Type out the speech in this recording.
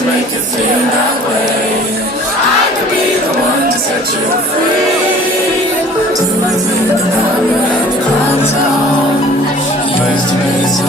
to make you feel that way. I could be the one to set you free. Do the thing that got you at the call down. Used to be so